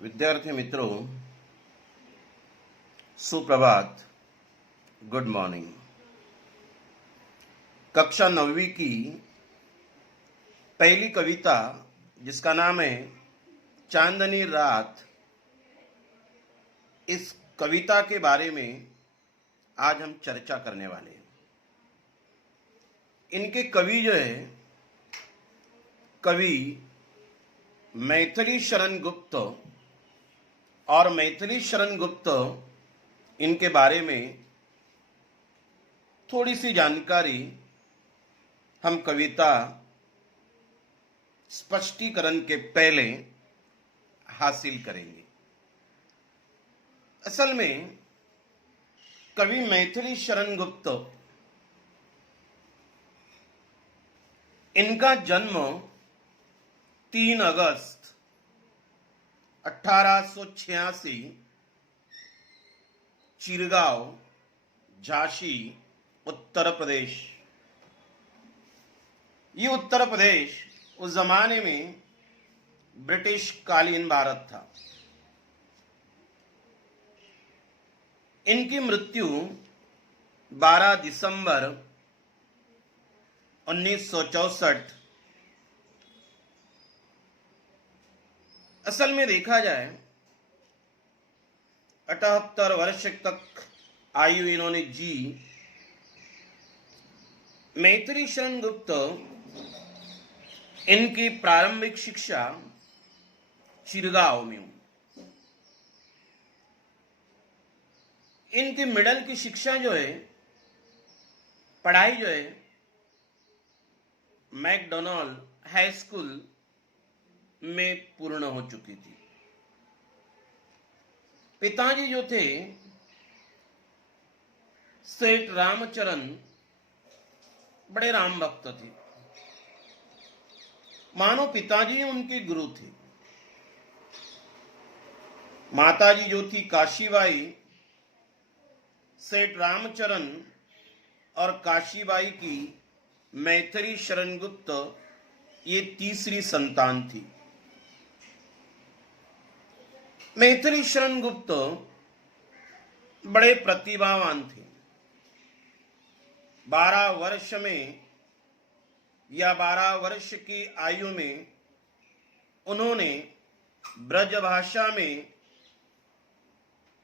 विद्यार्थी मित्रों, सुप्रभात, गुड मॉर्निंग। कक्षा 9वीं की पहली कविता जिसका नाम है चांदनी रात, इस कविता के बारे में आज हम चर्चा करने वाले हैं। इनके कवि जो है कवि मैथिली शरण गुप्त, और मैथिली शरण गुप्त इनके बारे में थोड़ी सी जानकारी हम कविता स्पष्टीकरण के पहले हासिल करेंगे। असल में कवि मैथिली शरण गुप्त, इनका जन्म 3 अगस्त 1886 चिरगांव, झांसी, उत्तर प्रदेश। ये उत्तर प्रदेश उस जमाने में ब्रिटिश कालीन भारत था। इनकी मृत्यु 12 दिसंबर 1964। असल में देखा जाए 78 वर्ष तक आयु इन्होंने जी। मैथिली शरण गुप्त इनकी प्रारंभिक शिक्षा चिरगांव में हुई। इनकी मिडिल की शिक्षा जो है, पढ़ाई जो है, मैकडोनाल्ड हाई स्कूल में पूर्ण हो चुकी थी। पिताजी जो थे सेठ रामचरण, बड़े राम भक्त थे। मानो पिताजी उनके गुरु थे। माताजी जो थी काशीबाई, सेठ रामचरण और काशीबाई की मैथिली शरण गुप्त ये तीसरी संतान थी। मैथिली शरण गुप्त बड़े प्रतिभावान थे। 12 वर्ष में या 12 वर्ष की आयु में उन्होंने ब्रज भाषा में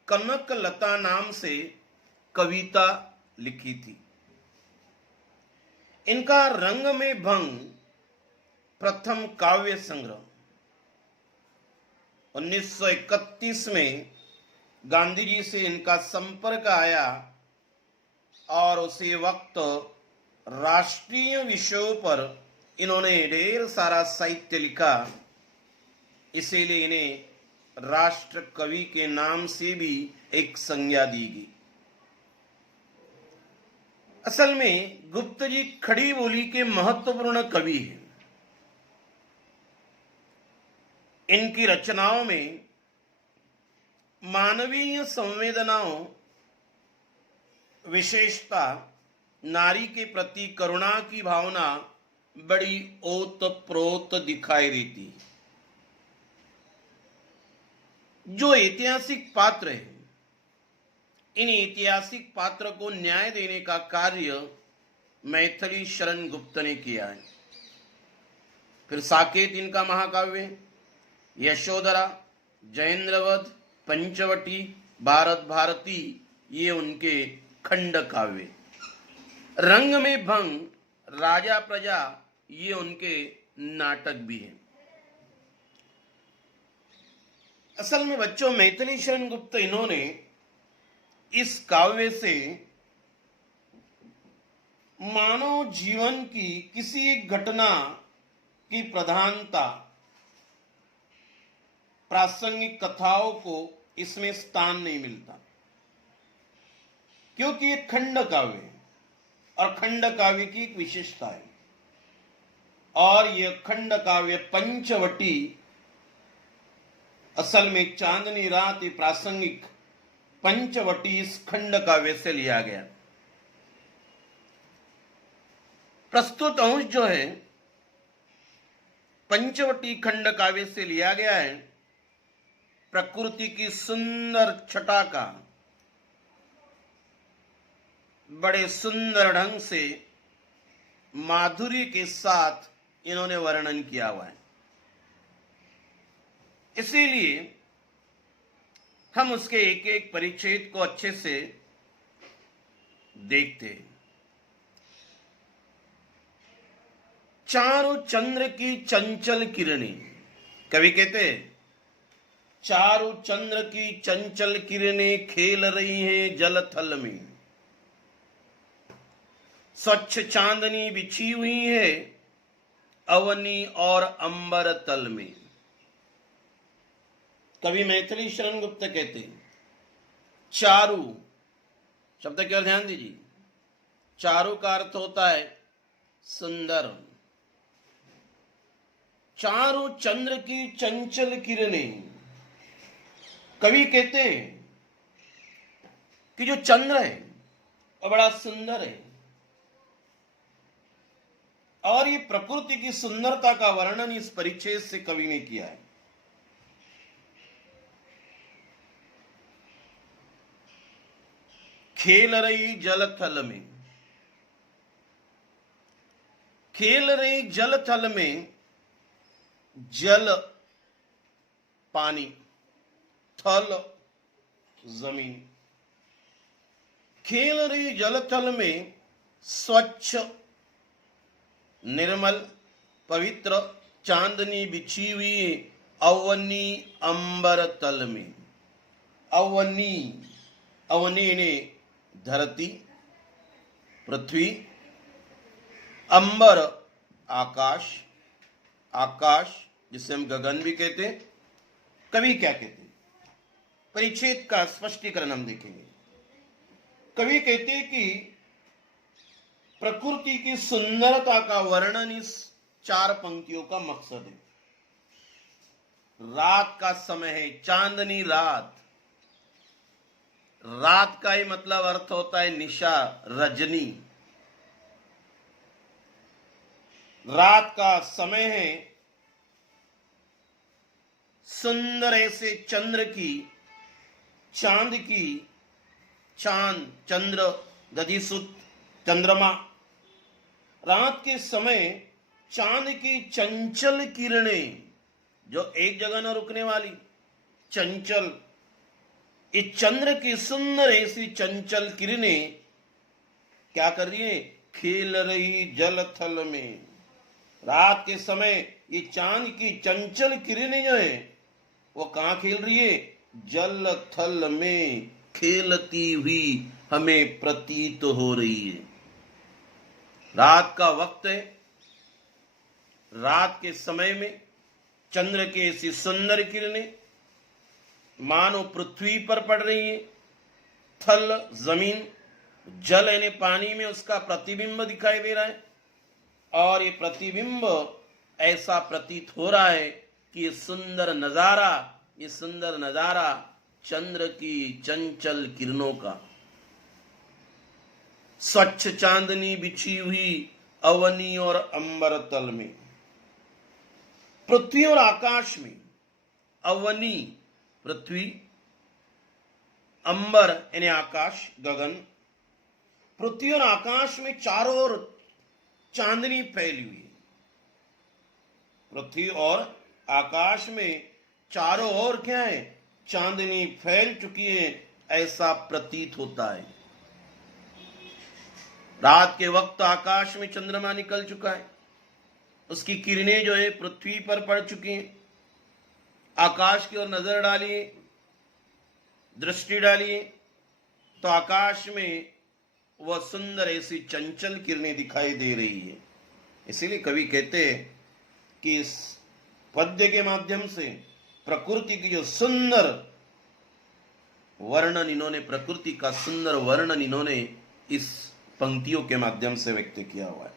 कनक लता नाम से कविता लिखी थी। इनका रंग में भंग प्रथम काव्य संग्रह 1931 में गांधी जी से इनका संपर्क आया और उसी वक्त राष्ट्रीय विषयों पर इन्होंने ढेर सारा साहित्य लिखा। इसीलिए इन्हें राष्ट्र कवि के नाम से भी एक संज्ञा दी गई। असल में गुप्त जी खड़ी बोली के महत्वपूर्ण कवि हैं। इनकी रचनाओं में मानवीय संवेदनाओं, विशेषता, नारी के प्रति करुणा की भावना बड़ी ओतप्रोत दिखाई देती है। जो ऐतिहासिक पात्र है, इन ऐतिहासिक पात्र को न्याय देने का कार्य मैथिली शरण गुप्त ने किया है। फिर साकेत इनका महाकाव्य, यशोधरा, जयेंद्रवध, पंचवटी, भारत भारती ये उनके खंड काव्य। रंग में भंग, राजा प्रजा ये उनके नाटक भी हैं। असल में बच्चों, मैथिली शरण गुप्त इन्होंने इस काव्य से मानव जीवन की किसी एक घटना की प्रधानता, प्रासंगिक कथाओं को इसमें स्थान नहीं मिलता, क्योंकि ये खंड काव्य है और खंड काव्य की एक विशेषता है। और यह खंड काव्य पंचवटी असल में चांदनी रात प्रासंगिक पंचवटी इस खंड काव्य से लिया गया। प्रस्तुत अंश जो है पंचवटी खंड काव्य से लिया गया है। प्रकृति की सुंदर छटा का बड़े सुंदर ढंग से माधुर्य के साथ इन्होंने वर्णन किया हुआ है। इसीलिए हम उसके एक एक परिच्छेद को अच्छे से देखते हैं। चारों चंद्र की चंचल किरणें, कवि कहते हैं चारों चंद्र की चंचल किरणें खेल रही हैं जल थल में, स्वच्छ चांदनी बिछी हुई है अवनी और अंबर तल में। कवि मैथिली शरण गुप्त कहते हैं चारु शब्द की ओर ध्यान दीजिए। चारु का अर्थ होता है सुंदर। चारों चंद्र की चंचल किरणें, कवि कहते हैं कि जो चंद्र है वह बड़ा सुंदर है और ये प्रकृति की सुंदरता का वर्णन इस परिच्छेद से कवि ने किया है। खेल रही जल थल में, खेल रही जल थल में, जल पानी, थल जमीन। खेल रही जल थल में स्वच्छ निर्मल पवित्र चांदनी बिछी हुई अवनी अंबर तल में। अवनी, अवनी ने धरती, पृथ्वी, अंबर आकाश, आकाश जिसे हम गगन भी कहते हैं। कवि क्या कहते हैं, परिच्छेद का स्पष्टीकरण हम देखेंगे। कवि कहते हैं कि प्रकृति की सुंदरता का वर्णन इस चार पंक्तियों का मकसद है। रात का समय है, चांदनी रात। रात का ही मतलब अर्थ होता है निशा, रजनी। रात का समय है, सुंदर ऐसे चंद्र की, चांद की, चांद, चंद्र, दधिसुत, चंद्रमा। रात के समय चांद की चंचल किरणें, जो एक जगह न रुकने वाली, चंचल, इस चंद्र की सुंदर ऐसी चंचल किरणें क्या कर रही है, खेल रही जल थल में। रात के समय ये चांद की चंचल किरणें जो है वो कहां खेल रही है, जल थल में खेलती हुई हमें प्रतीत हो रही है। रात का वक्त है, रात के समय में चंद्र के ऐसी सुंदर किरणें मानो पृथ्वी पर पड़ रही है। थल जमीन, जल यानी पानी में उसका प्रतिबिंब दिखाई दे रहा है और ये प्रतिबिंब ऐसा प्रतीत हो रहा है कि ये सुंदर नजारा चंद्र की चंचल किरणों का। स्वच्छ चांदनी बिछी हुई अवनी और अंबर तल में, पृथ्वी और आकाश में। अवनी पृथ्वी, अंबर यानी आकाश, गगन। पृथ्वी और आकाश में चारों ओर चांदनी फैली हुई है। पृथ्वी और आकाश में चारों ओर क्या है, चांदनी फैल चुकी है, ऐसा प्रतीत होता है। रात के वक्त आकाश में चंद्रमा निकल चुका है, उसकी किरणें जो है पृथ्वी पर पड़ चुकी हैं। आकाश की ओर नजर डालिए, दृष्टि डालिए तो आकाश में वह सुंदर ऐसी चंचल किरणें दिखाई दे रही है। इसीलिए कवि कहते हैं कि इस पद्य के माध्यम से प्रकृति की जो सुंदर वर्णन इन्होंने, प्रकृति का सुंदर वर्णन इन्होंने इस पंक्तियों के माध्यम से व्यक्त किया हुआ है।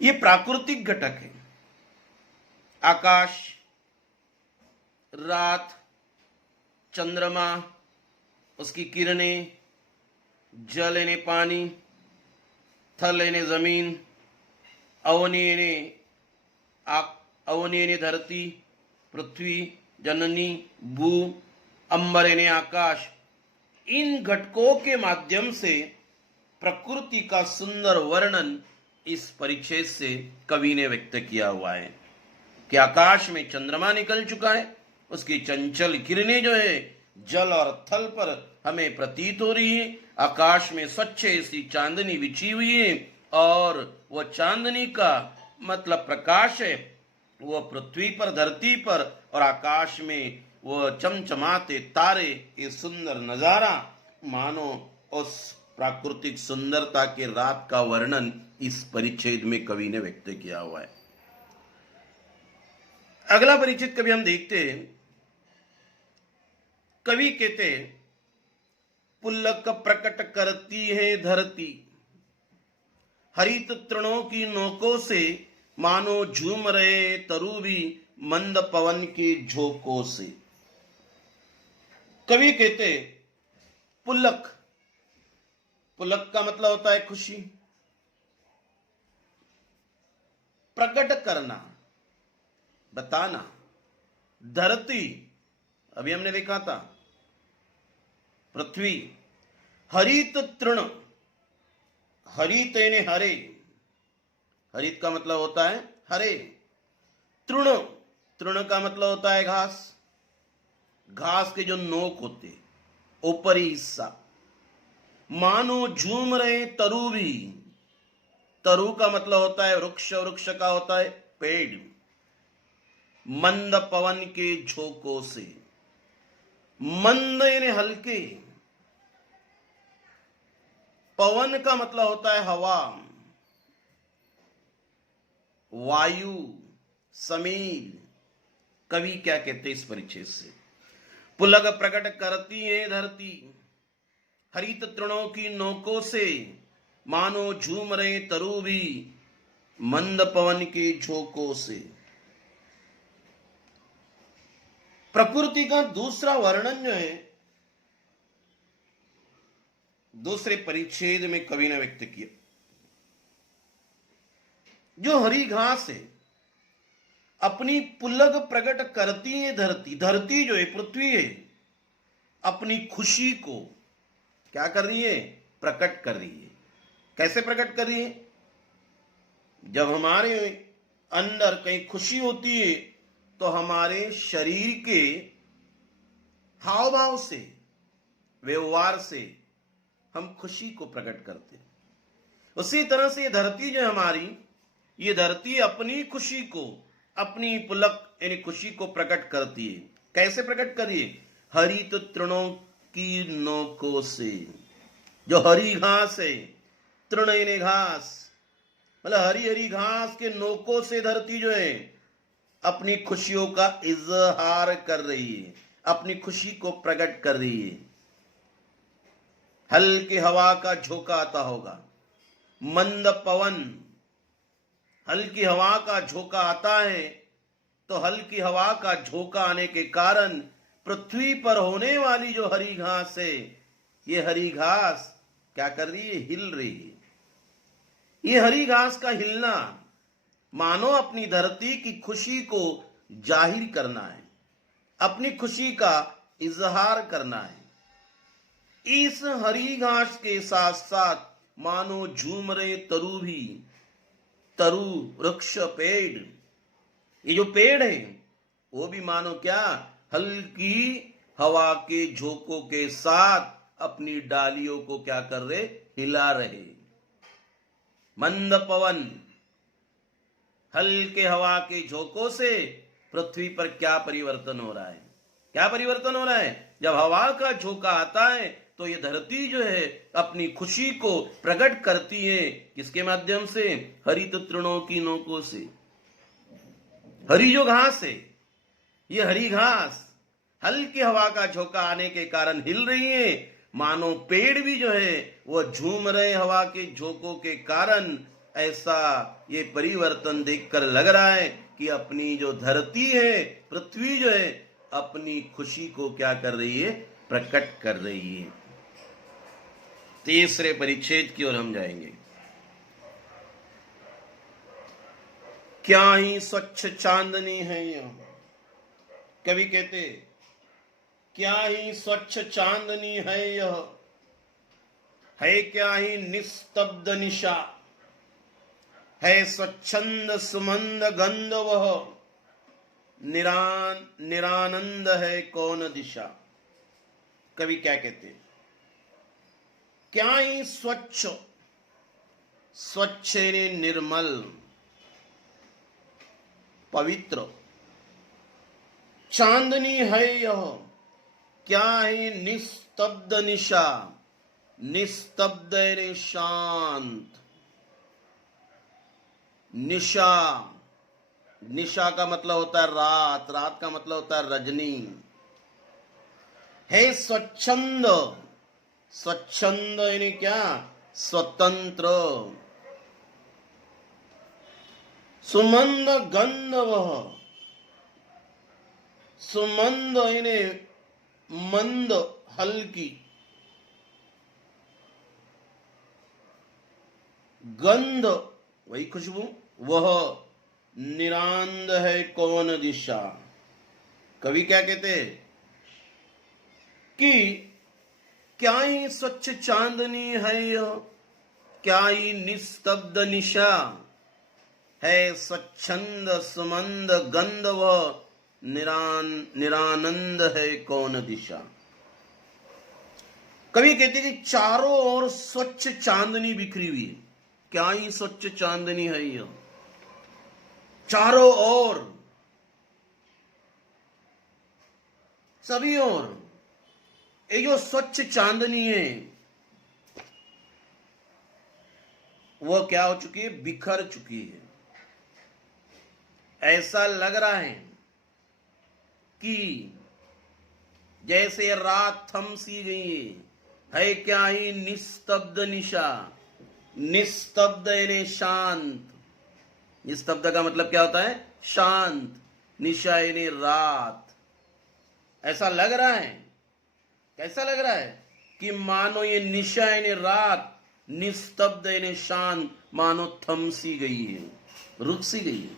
ये प्राकृतिक घटक है। आकाश, रात, चंद्रमा, उसकी किरणें, जल यानी पानी, थल यानी जमीन, अवनी यानी धरती, पृथ्वी, जननी, भू, अंबर यानी आकाश, इन घटकों के माध्यम से प्रकृति का सुंदर वर्णन इस परिच्छेद से कवि ने व्यक्त किया हुआ है कि आकाश में चंद्रमा निकल चुका है, उसकी चंचल किरणें जो है जल और थल पर हमें प्रतीत हो रही है। आकाश में स्वच्छ ऐसी चांदनी बिछी हुई है और वह चांदनी का मतलब प्रकाश है, वह पृथ्वी पर, धरती पर और आकाश में वह चमचमाते तारे, ये सुंदर नजारा मानो उस प्राकृतिक सुंदरता के रात का वर्णन इस परिच्छेद में कवि ने व्यक्त किया हुआ है। अगला परिच्छेद कवि हम देखते हैं। कवि कहते हैं, पुलक प्रकट करती है धरती, हरित तृणों की नोकों से मानो झूम रहे तरु भी मंद पवन के झोंकों से। कवि कहते पुलक, पुलक का मतलब होता है खुशी, प्रकट करना, बताना। धरती, अभी हमने देखा था पृथ्वी, हरित तृण, हरित यानी हरे, हरित का मतलब होता है हरे, तृण, तृण का मतलब होता है घास, घास के जो नोक होते ऊपरी हिस्सा, मानो झूम रहे तरु भी, तरु का मतलब होता है वृक्ष, वृक्ष का होता है पेड़, मंद पवन के झोंकों से, मंद यानी हल्के, पवन का मतलब होता है हवा, वायु, समीर। कवि क्या कहते इस परिच्छेद से, पुलक प्रकट करती है धरती, हरित तृणों की नोकों से मानो झूम रहे तरु भी मंद पवन के झोंकों से। प्रकृति का दूसरा वर्णन जो है दूसरे परिच्छेद में कवि ने व्यक्त किया। जो हरी घास है अपनी पुलक प्रकट करती है धरती, धरती जो है पृथ्वी है अपनी खुशी को क्या कर रही है, प्रकट कर रही है। कैसे प्रकट कर रही है, जब हमारे अंदर कहीं खुशी होती है तो हमारे शरीर के हाव भाव से, व्यवहार से हम खुशी को प्रकट करते हैं। उसी तरह से ये धरती जो हमारी, ये धरती अपनी खुशी को, अपनी पुलक यानी खुशी को प्रकट करती है। कैसे प्रकट करिए, हरित तृणों की नोकों से। जो हरी घास है, तृण यानी घास, मतलब हरी हरी घास के नोकों से धरती जो है अपनी खुशियों का इजहार कर रही है, अपनी खुशी को प्रकट कर रही है। हल्की हवा का झोंका आता होगा, मंद पवन, हल्की हवा का झोंका आता है तो हल्की हवा का झोंका आने के कारण पृथ्वी पर होने वाली जो हरी घास है, ये हरी घास क्या कर रही है, हिल रही है। ये हरी घास का हिलना मानो अपनी धरती की खुशी को जाहिर करना है, अपनी खुशी का इजहार करना है। इस हरी घास के साथ साथ मानो झूम रहे तरु भी, तरु वृक्ष पेड़, ये जो पेड़ है वो भी मानो क्या, हल्की हवा के झोंकों के साथ अपनी डालियों को क्या कर रहे, हिला रहे। मंद पवन, हल्के हवा के झोंकों से पृथ्वी पर क्या परिवर्तन हो रहा है, क्या परिवर्तन हो रहा है, जब हवा का झोंका आता है तो ये धरती जो है अपनी खुशी को प्रकट करती है। किसके माध्यम से, हरित तृणों की नोकों से। हरी जो घास है, ये हरी घास हल्की हवा का झोंका आने के कारण हिल रही है, मानो पेड़ भी जो है वो झूम रहे हवा के झोंकों के कारण। ऐसा ये परिवर्तन देखकर लग रहा है कि अपनी जो धरती है, पृथ्वी जो है अपनी खुशी को क्या कर रही है, प्रकट कर रही है। तीसरे परिच्छेद की ओर हम जाएंगे। क्या ही स्वच्छ चांदनी है यह, कवि कहते, क्या ही स्वच्छ चांदनी है यह, है क्या ही निस्तब्ध निशा, है स्वच्छंद सुमंद गंध वह, निरानंद है कौन दिशा। कवि क्या कहते, क्या ही स्वच्छ, स्वच्छ यानी निर्मल, पवित्र, चांदनी है यह, क्या ही निस्तब्ध निशा, निस्तब्ध यानी शांत, निशा, निशा का मतलब होता है रात, रात का मतलब होता है रजनी, है स्वच्छंद, स्वच्छंद यानी क्या, स्वतंत्र, सुमंद गंध वह, सुमंद यानी मंद हल्की, गंध वही खुशबू, वह निरांद है कौन दिशा। कवि क्या कहते कि क्या ही स्वच्छ चांदनी है यह, क्या ही निस्तब्ध निशा, है स्वच्छंद सुमंद गंध वह, निरानंद है कौन दिशा। कवि कहते कि चारों ओर स्वच्छ चांदनी बिखरी हुई है, क्या ही स्वच्छ चांदनी है यह, चारों ओर, सभी ओर ये जो स्वच्छ चांदनी है वो क्या हो चुकी है, बिखर चुकी है। ऐसा लग रहा है कि जैसे रात थम सी गई है क्या ही निस्तब्ध निशा, निस्तब्ध यानी शांत, निस्तब्ध का मतलब क्या होता है, शांत, निशा यानी रात। ऐसा लग रहा है, कैसा लग रहा है कि मानो ये निशा यानी रात, निस्तब्ध यानी शांत, मानो थम सी गई है, रुक सी गई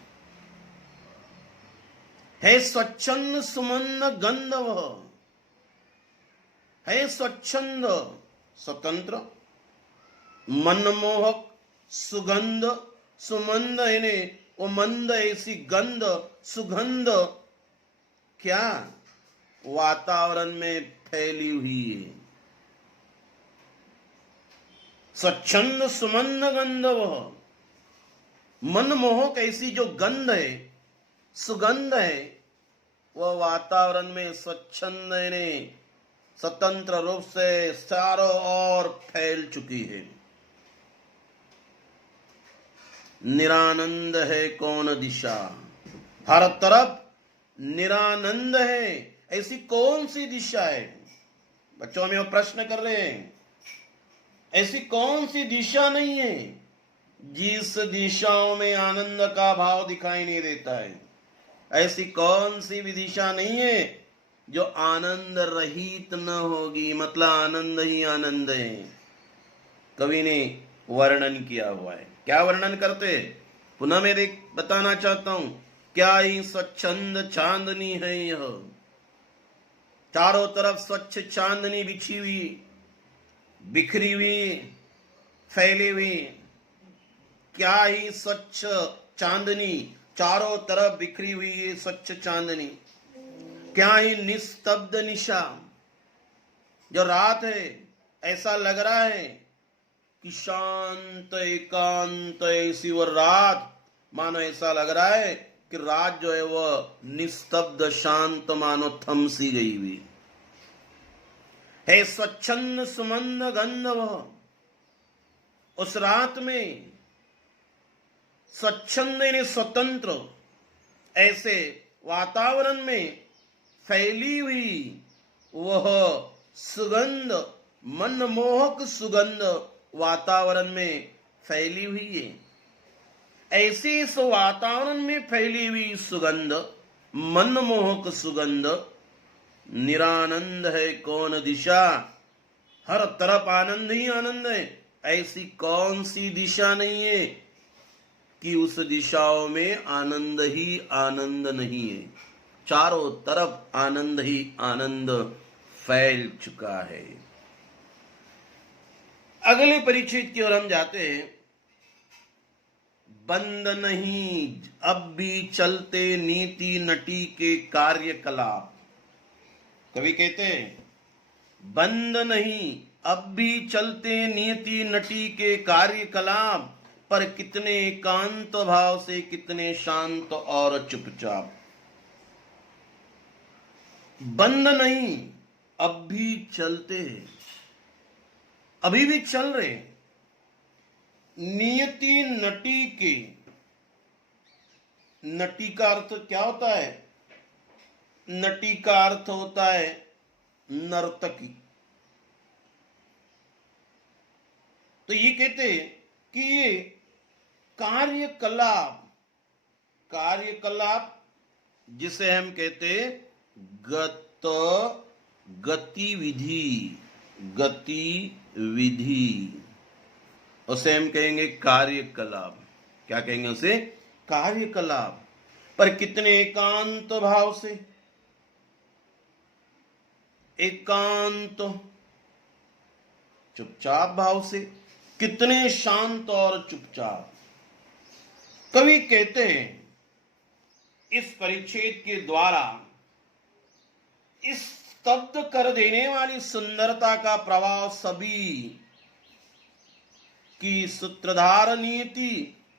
है स्वच्छंद सुमंद गंध वह, है स्वच्छंद स्वतंत्र, मनमोहक सुगंध, सुमंद यानी वो मंद ऐसी गंध, सुगंध क्या वातावरण में फैली हुई है। स्वच्छंद सुमंद गंध वह, मनमोहक ऐसी जो गंध है, सुगंध है, वह वातावरण में स्वच्छंद यानी स्वतंत्र रूप से चारों ओर फैल चुकी है। निरानंद है कौन दिशा, हर तरफ निरानंद है, ऐसी कौन सी दिशा है। बच्चों में वो प्रश्न कर रहे हैं, ऐसी कौन सी दिशा नहीं है जिस दिशाओं में आनंद का भाव दिखाई नहीं देता है। ऐसी कौन सी भी दिशा नहीं है जो आनंद रहित न होगी, मतलब आनंद ही आनंद है। कवि ने वर्णन किया हुआ है, क्या वर्णन करते, पुनः मैं बताना चाहता हूं, क्या ही स्वच्छंद चांदनी है यह, चारों तरफ स्वच्छ चांदनी बिछी हुई, बिखरी हुई, फैली हुई, क्या ही स्वच्छ चांदनी, चारों तरफ बिखरी हुई है स्वच्छ चांदनी, क्या ही निस्तब्ध निशा, जो रात है ऐसा लग रहा है कि शांत एकांत ऐसी वो रात, मानो ऐसा लग रहा है कि रात जो है वह निस्तब्ध शांत मानो थम सी गई हुई है। स्वच्छंद सुमंद गंध वह, उस रात में स्वच्छंद यानी स्वतंत्र ऐसे वातावरण में फैली हुई वह सुगंध, मनमोहक सुगंध वातावरण में फैली हुई है। ऐसे इस वातावरण में फैली हुई सुगंध, मनमोहक सुगंध, निरानंद है कौन दिशा, हर तरफ आनंद ही आनंद है। ऐसी कौन सी दिशा नहीं है कि उस दिशाओं में आनंद ही आनंद नहीं है। चारों तरफ आनंद ही आनंद फैल चुका है। अगले परिच्छेद की ओर हम जाते हैं। बंद नहीं अब भी चलते नीति नटी के कार्यकलाप। कवि कहते हैं बंद नहीं अब भी चलते नियति नटी के कार्यकलाप, पर कितने एकांत भाव से, कितने शांत और चुपचाप। बंद नहीं अब भी चलते, अभी भी चल रहे नियति नटी के। नटी का अर्थ क्या होता है? नटी का अर्थ होता है नर्तकी। तो ये कहते हैं कि ये कार्यकलाप, कार्यकलाप जिसे हम कहते हैं गतिविधि, गतिविधि, उसे हम कहेंगे कार्यकलाप। क्या कहेंगे उसे? कार्यकलाप। पर कितने एकांत भाव से, एकांत चुपचाप भाव से, कितने शांत और चुपचाप। कवि कहते हैं इस परिच्छेद के द्वारा इस स्तब्ध कर देने वाली सुंदरता का प्रभाव सभी की सूत्रधार नीति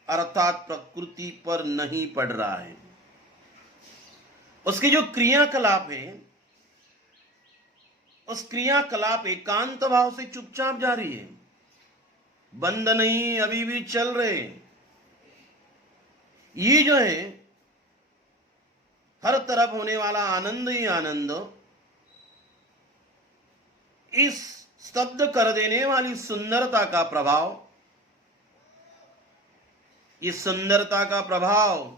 अर्थात प्रकृति पर नहीं पड़ रहा है। उसके जो क्रियाकलाप है, उस क्रियाकलाप एकांत भाव से चुपचाप जारी है। बंद नहीं अभी भी चल रहे। ये जो है हर तरफ होने वाला आनंद ही आनंद, इस स्तब्ध कर देने वाली सुंदरता का प्रभाव, इस सुंदरता का प्रभाव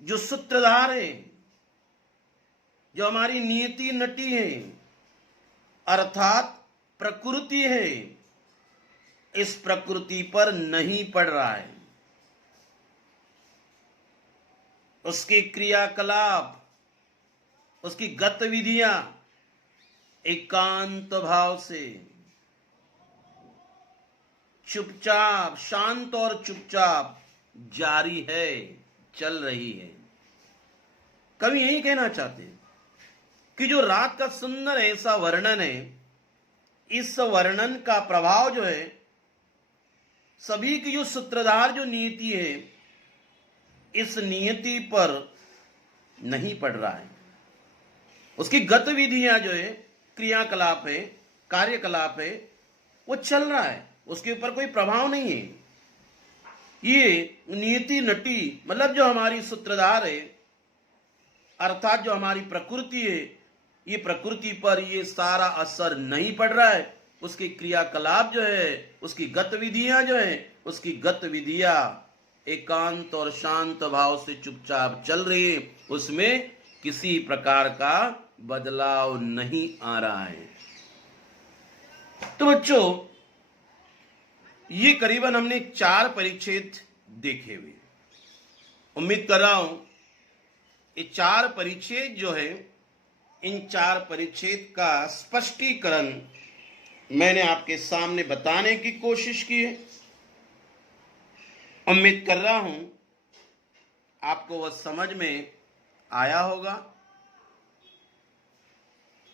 जो सूत्रधार है, जो हमारी नियति नटी है अर्थात प्रकृति है, इस प्रकृति पर नहीं पड़ रहा है। उसके क्रियाकलाप, उसकी गतिविधियां एकांत भाव से चुपचाप, शांत और चुपचाप जारी है, चल रही है। कवि यही कहना चाहते हैं कि जो रात का सुंदर ऐसा वर्णन है, इस वर्णन का प्रभाव जो है सभी की जो सूत्रधार जो नियति है, इस नियति पर नहीं पड़ रहा है। उसकी गतिविधियां जो है, क्रियाकलाप है, कार्यकलाप है, वो चल रहा है, उसके ऊपर कोई प्रभाव नहीं है। ये नियति नटी मतलब जो हमारी सूत्रधार है अर्थात जो हमारी प्रकृति है, ये प्रकृति पर ये सारा असर नहीं पड़ रहा है। उसकी क्रियाकलाप जो है, उसकी गतिविधियां जो है, उसकी गतिविधियां एकांत और शांत भाव से चुपचाप चल रही है, उसमें किसी प्रकार का बदलाव नहीं आ रहा है। तो बच्चों, ये करीबन हमने 4 परिच्छेद देखे हुए। उम्मीद कर रहा हूं ये 4 परिच्छेद जो है, इन 4 परिच्छेद का स्पष्टीकरण मैंने आपके सामने बताने की कोशिश की है। उम्मीद कर रहा हूं आपको वह समझ में आया होगा।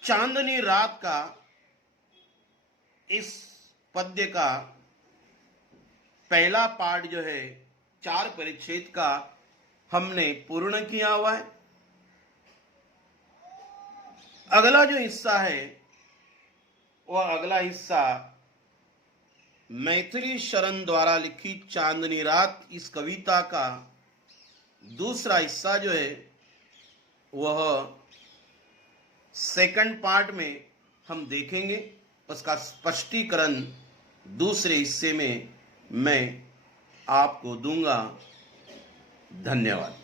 चांदनी रात का इस पद्य का पहला पार्ट जो है 4 परिच्छेद का हमने पूर्ण किया हुआ है। अगला जो हिस्सा है वह अगला हिस्सा मैथिली शरण द्वारा लिखी चांदनी रात इस कविता का दूसरा हिस्सा जो है वह सेकंड पार्ट में हम देखेंगे। उसका स्पष्टीकरण दूसरे हिस्से में मैं आपको दूंगा। धन्यवाद।